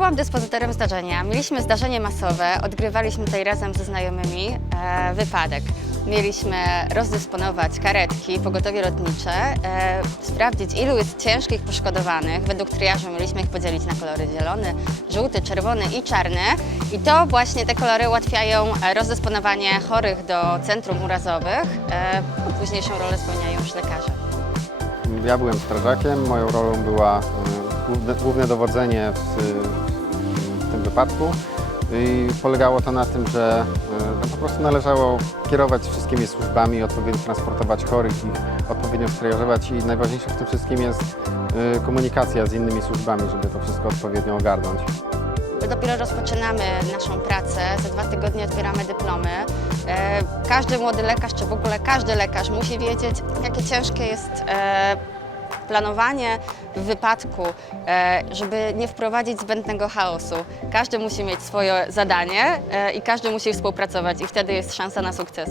byłam dyspozytorem zdarzenia. Mieliśmy zdarzenie masowe, odgrywaliśmy tutaj razem ze znajomymi e, wypadek. Mieliśmy rozdysponować karetki, pogotowie lotnicze, e, sprawdzić ilu jest ciężkich poszkodowanych. Według triażu mieliśmy ich podzielić na kolory zielony, żółty, czerwony i czarny. I to właśnie te kolory ułatwiają e, rozdysponowanie chorych do centrum urazowych. E, późniejszą rolę spełniają już lekarze. Ja byłem strażakiem, moją rolą była y, główne, dowodzenie w, w tym wypadku i polegało to na tym, że y, no, po prostu należało kierować wszystkimi służbami, odpowiednio transportować chorych, ich odpowiednio strażować i najważniejsze w tym wszystkim jest y, komunikacja z innymi służbami, żeby to wszystko odpowiednio ogarnąć. My dopiero rozpoczynamy naszą pracę, za dwa tygodnie otwieramy dyplomy. E, Każdy młody lekarz, czy w ogóle każdy lekarz musi wiedzieć, jakie ciężkie jest e, planowanie w wypadku, e, żeby nie wprowadzić zbędnego chaosu. Każdy musi mieć swoje zadanie e, i każdy musi współpracować i wtedy jest szansa na sukces.